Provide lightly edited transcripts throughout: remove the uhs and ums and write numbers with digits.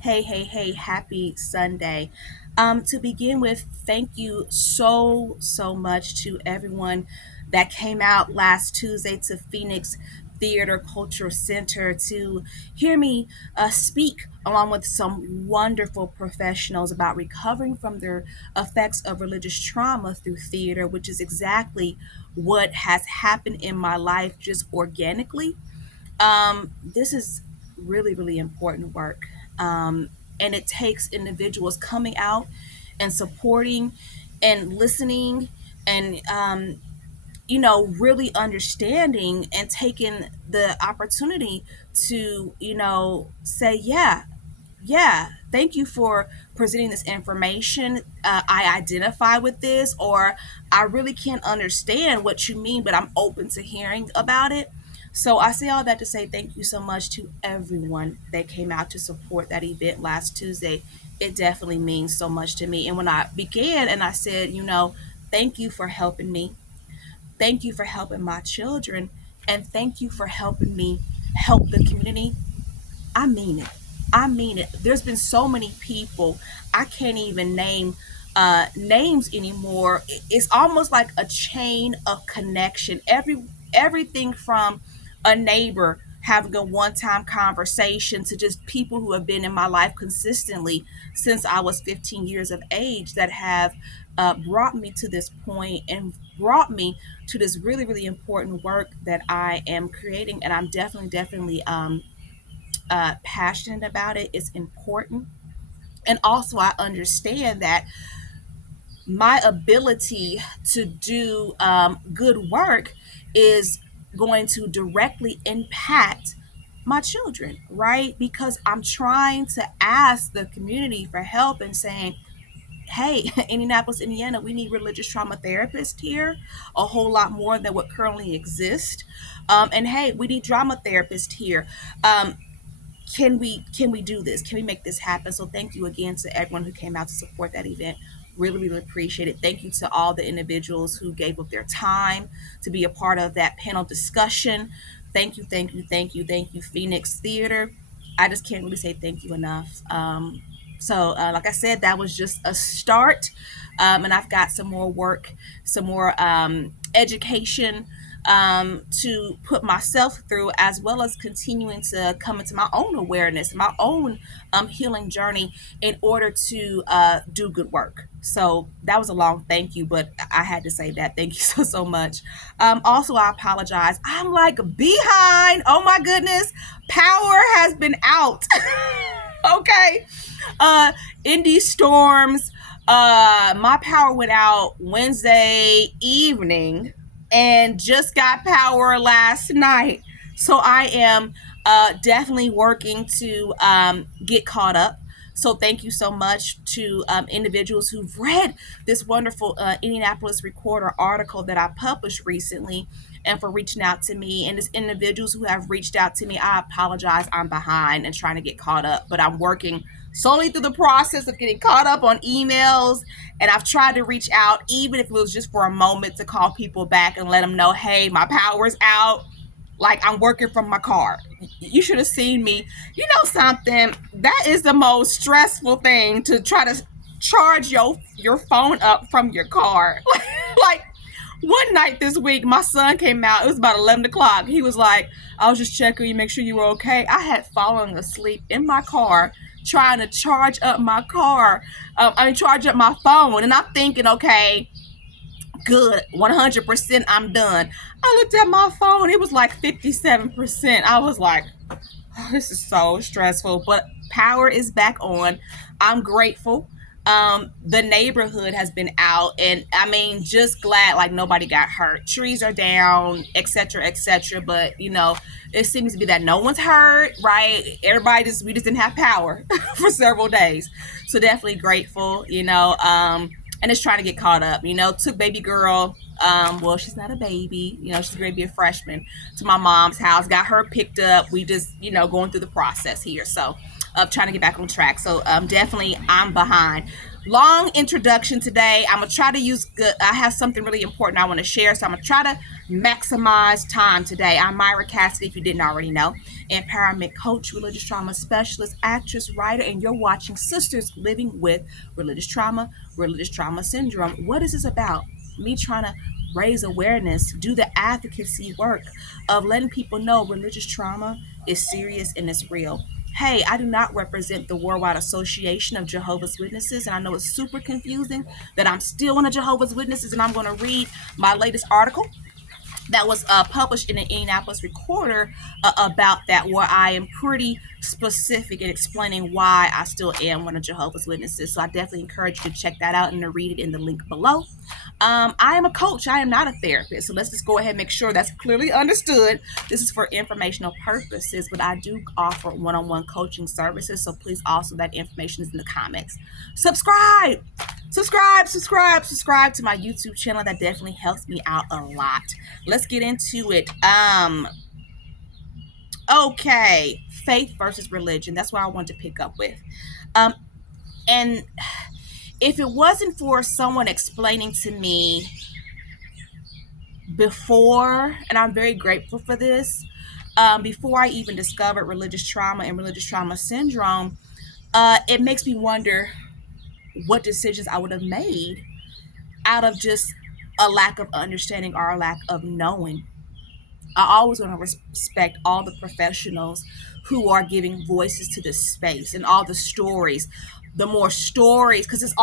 Hey, happy Sunday. To begin with, thank you so much to everyone that came out last Tuesday to Phoenix Theater Cultural Center to hear me speak along with some wonderful professionals about recovering from their effects of religious trauma through theater, which is exactly what has happened in my life just organically. This is really important work. And it takes individuals coming out and supporting and listening and, really understanding and taking the opportunity to, say, yeah, thank you for presenting this information. I identify with this, or I really can't understand what you mean, but I'm open to hearing about it. So I say all that to say thank you so much to everyone that came out to support that event last Tuesday. It definitely means so much to me. And when I began and I said, thank you for helping me, thank you for helping my children, and thank you for helping me help the community, I mean it. I mean it. There's been so many people I can't even name names anymore. It's almost like a chain of connection. Everything from a neighbor having a one-time conversation to just people who have been in my life consistently since I was 15 years of age that have brought me to this point and brought me to this really important work that I am creating, and I'm definitely passionate about it. It's important. And also, I understand that my ability to do good work is going to directly impact my children, right? Because I'm trying to ask the community for help and saying, hey, Indianapolis, Indiana, we need religious trauma therapists here, a whole lot more than what currently exists. And hey, we need drama therapists here. Can we do this? Can we make this happen? So thank you again to everyone who came out to support that event. Really appreciate it. Thank you to all the individuals who gave up their time to be a part of that panel discussion. Thank you, Phoenix Theater. I just can't really say thank you enough. Like I said, that was just a start, and I've got some more work, some more education to put myself through, as well as continuing to come into my own awareness, my own healing journey in order to do good work. So that was a long thank you, but I had to say that. Thank you so much. Also, I apologize. I'm like behind. Oh my goodness. Power has been out. Okay. In these storms, my power went out Wednesday evening and just got power last night. So I am definitely working to get caught up. So thank you so much to individuals who've read this wonderful Indianapolis Recorder article that I published recently, and for reaching out to me. And as individuals who have reached out to me, I apologize. I'm behind and trying to get caught up, but I'm working solely through the process of getting caught up on emails. And I've tried to reach out, even if it was just for a moment, to call people back and let them know, hey, my power's out. Like, I'm working from my car. You should have seen me. You know something? That is the most stressful thing, to try to charge your phone up from your car. Like, one night this week, my son came out. It was about 11 o'clock. He was like, I was just checking you, make sure you were okay. I had fallen asleep in my car trying to charge up my car. Charge up my phone. And I'm thinking, okay, good, 100%, I'm done. I looked at my phone. It was like 57%. I was like, oh, this is so stressful. But power is back on. I'm grateful. The neighborhood has been out, and just glad like nobody got hurt. Trees are down, etc. But it seems to be that no one's hurt, right? We just didn't have power for several days. So definitely grateful, and just trying to get caught up. Took baby girl. Well, she's not a baby. She's going to be a freshman, to my mom's house. Got her picked up. We just, going through the process here. So of trying to get back on track. So definitely I'm behind. Long introduction today. I'm going to try to use good. I have something really important I want to share. So I'm going to try to maximize time today. I'm Myra Cassidy, if you didn't already know, empowerment coach, religious trauma specialist, actress, writer, and you're watching Sisters Living with Religious Trauma Syndrome. What is this about? Me trying to raise awareness, do the advocacy work of letting people know religious trauma is serious and it's real. Hey, I do not represent the Worldwide Association of Jehovah's Witnesses, and I know it's super confusing that I'm still one of Jehovah's Witnesses, and I'm going to read my latest article that was published in the Indianapolis Recorder about that, where I am pretty specific in explaining why I still am one of Jehovah's Witnesses. So I definitely encourage you to check that out and to read it in the link below. I am a coach. I am not a therapist. So let's just go ahead and make sure that's clearly understood. This is for informational purposes, but I do offer one-on-one coaching services. So please, also, that information is in the comments. Subscribe to my YouTube channel. That definitely helps me out a lot. Let's get into it. Okay, faith versus religion. That's what I wanted to pick up with. And if it wasn't for someone explaining to me before, and I'm very grateful for this, before I even discovered religious trauma and religious trauma syndrome, it makes me wonder what decisions I would have made out of just a lack of understanding or a lack of knowing. I always want to respect all the professionals who are giving voices to this space and all the stories. The more stories, because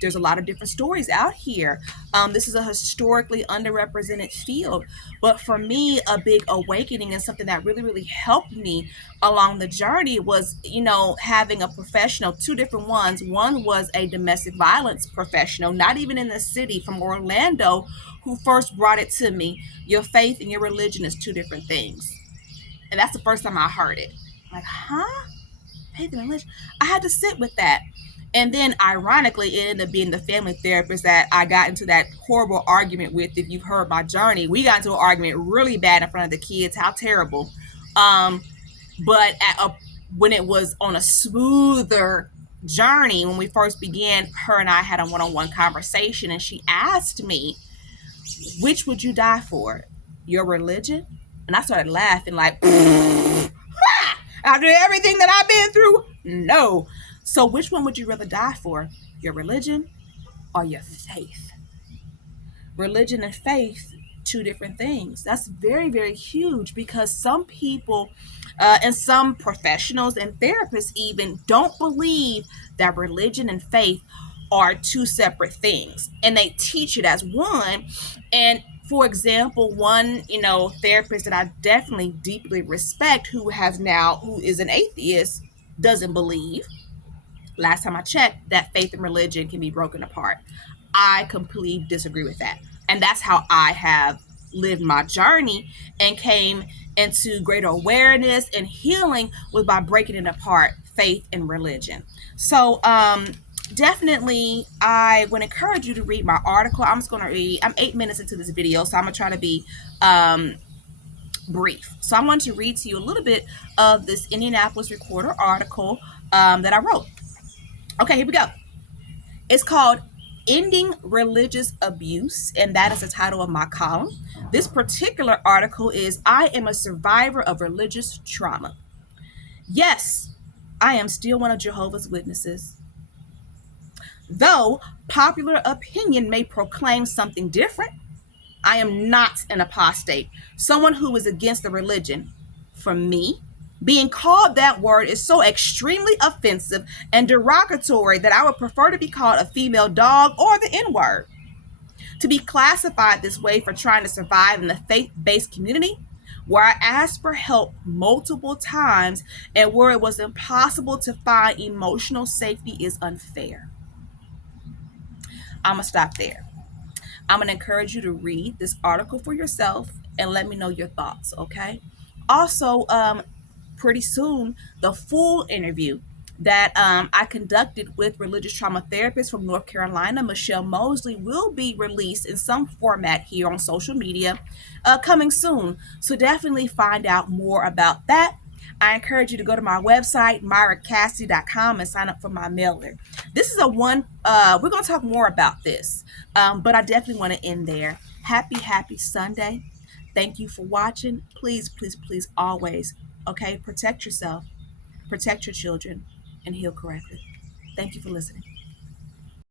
there's a lot of different stories out here. This is a historically underrepresented field. But for me, a big awakening and something that really, really helped me along the journey was, having a professional, two different ones. One was a domestic violence professional, not even in the city, from Orlando, who first brought it to me. Your faith and your religion is two different things. And that's the first time I heard it. Like, huh? Faith and religion? I had to sit with that. And then, ironically, it ended up being the family therapist that I got into that horrible argument with. If you've heard my journey, we got into an argument really bad in front of the kids. How terrible. But when it was on a smoother journey, when we first began, her and I had a one-on-one conversation, and she asked me, which would you die for? Your religion? And I started laughing like, after everything that I've been through, no. So which one would you rather die for? Your religion or your faith? Religion and faith, two different things. That's very, very huge, because some people and some professionals and therapists even don't believe that religion and faith are two separate things, and they teach it as one. And for example, one therapist that I definitely deeply respect, who is an atheist, doesn't believe, last time I checked, that faith and religion can be broken apart. I completely disagree with that, and that's how I have lived my journey and came into greater awareness and healing, was by breaking it apart, faith and religion. So definitely, I would encourage you to read my article. I'm 8 minutes into this video, so I'm gonna try to be brief. So I'm going to read to you a little bit of this Indianapolis Recorder article that I wrote. Okay, here we go. It's called Ending Religious Abuse, and that is the title of my column. This particular article is, I am a survivor of religious trauma. Yes, I am still one of Jehovah's Witnesses. Though popular opinion may proclaim something different, I am not an apostate, someone who is against the religion. For me, being called that word is so extremely offensive and derogatory that I would prefer to be called a female dog or the N-word. To be classified this way for trying to survive in the faith-based community, where I asked for help multiple times and where it was impossible to find emotional safety, is unfair. I'm going to stop there. I'm going to encourage you to read this article for yourself and let me know your thoughts, okay? Also, pretty soon, the full interview that I conducted with religious trauma therapist from North Carolina, Michelle Moseley, will be released in some format here on social media coming soon. So definitely find out more about that. I encourage you to go to my website, myracassidy.com, and sign up for my mailer. This is we're going to talk more about this, but I definitely want to end there. Happy Sunday. Thank you for watching. Please, please, please, always, okay, protect yourself, protect your children, and heal correctly. Thank you for listening.